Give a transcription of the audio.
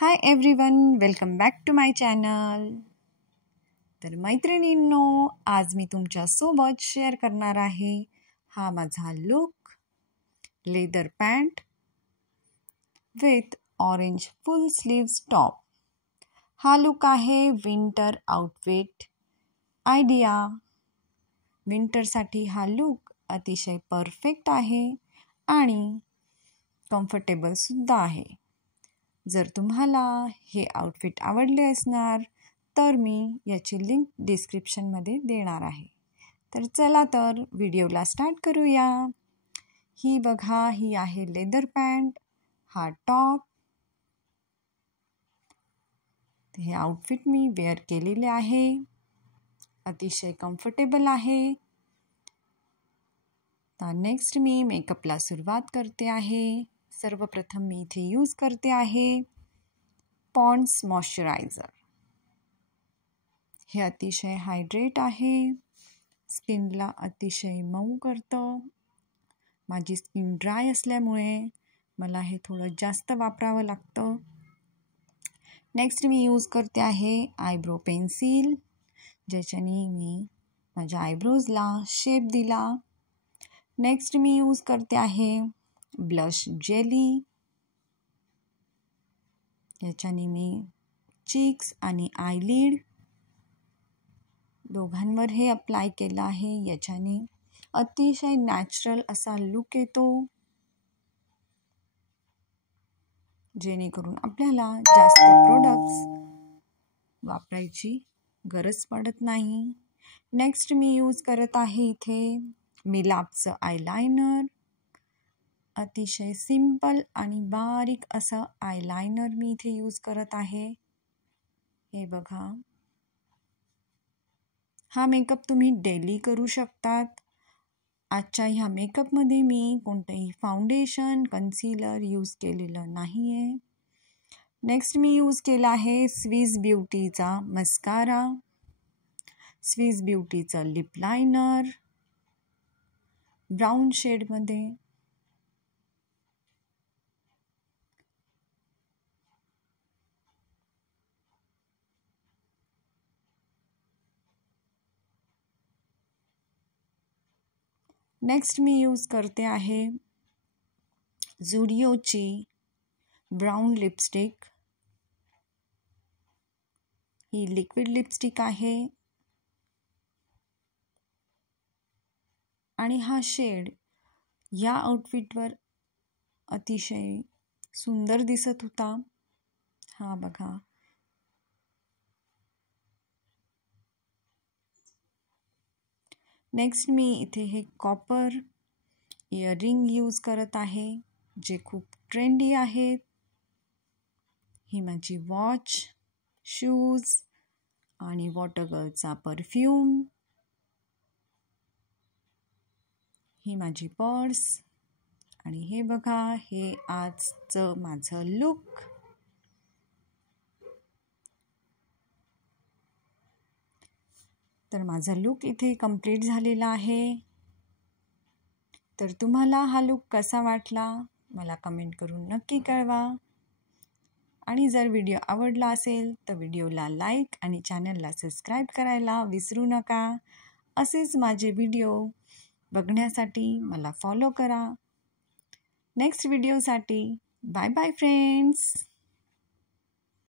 High everyone, welcome back to my channel. तर मैत्रिणींनो, आज मी तुमच्यासोबत शेअर करणार आहे हा माझा look, leather pant with orange full sleeves top. हा लुक आहे विंटर आउटफिट आयडिया. विंटरसाठी हा लुक अतिशय परफेक्ट आहे आणि कम्फर्टेबलसुद्धा आहे. जर तुम्हाला हे आउटफिट आवडले असणार तर मी याची लिंक डिस्क्रिप्शनमध्ये देणार आहे. तर चला तर व्हिडिओला स्टार्ट करूया. ही बघा, ही आहे लेदर पॅन्ट, हा टॉप. हे आउटफिट मी वेअर केलेले आहे, अतिशय कम्फर्टेबल आहे. तर नेक्स्ट मी मेकअपला सुरुवात करते आहे. सर्वप्रथम मी इथे यूज करते आहे पॉन्ड्स मॉइश्चरायझर. हे अतिशय हायड्रेट आहे, स्किनला अतिशय मऊ करतं. माझी स्किन ड्राय असल्यामुळे मला हे थोडं जास्त वापरावं लागतं. नेक्स्ट मी यूज करते आहे आयब्रो पेन्सिल, ज्याच्याने मी माझ्या आयब्रोजला शेप दिला. नेक्स्ट मी यूज करते आहे ब्लश जेली, याच्याने मी चीक्स आणि आयलिड दोघांवर हे अप्लाय केलं आहे. याच्याने अतिशय नॅचरल असा लुक येतो, जेणेकरून आपल्याला जास्त प्रोडक्ट्स वापरायची गरज पडत नाही. नेक्स्ट मी यूज करत आहे इथे मिलापचं आयलायनर. अतिशय सिंपल आणि बारीक असं आयलायनर मी इथे यूज करत आहे. हे बघा, हा मेकअप तुम्ही डेली करू शकतात. आजच्या ह्या मेकअपमध्ये मी कोणतंही फाउंडेशन, कन्सिलर यूज केलेलं नाही आहे. नेक्स्ट मी यूज केला आहे स्विस ब्युटीचा मस्कारा, स्विस ब्युटीचं लिप लायनर ब्राऊन शेडमध्ये. नेक्स्ट मी यूज करते आहे झुडिओची ब्राऊन लिपस्टिक. ही लिक्विड लिपस्टिक आहे आणि हा शेड या आउटफिटवर अतिशय सुंदर दिसत होता. हा बघा, नेक्स्ट मी इथे हे कॉपर इयरिंग यूज करत आहे, जे खूप ट्रेंडी आहेत. ही माझी वॉच, शूज आणि वॉटरगर्लचा परफ्यूम. ही माझी पर्स आणि हे बघा, हे आजचं माझं लुक. तर माझा लुक इथे कंप्लीट झालेला आहे. तर तुम्हाला हा लुक कसा वाटला मला कमेंट करून नक्की कळवा. आणि जर व्हिडिओ आवडला असेल तर व्हिडिओला लाईक आणि चॅनलला सबस्क्राईब करायला विसरू नका. असेच माझे व्हिडिओ बघण्यासाठी मला फॉलो करा. नेक्स्ट व्हिडिओसाठी बाय बाय फ्रेंड्स.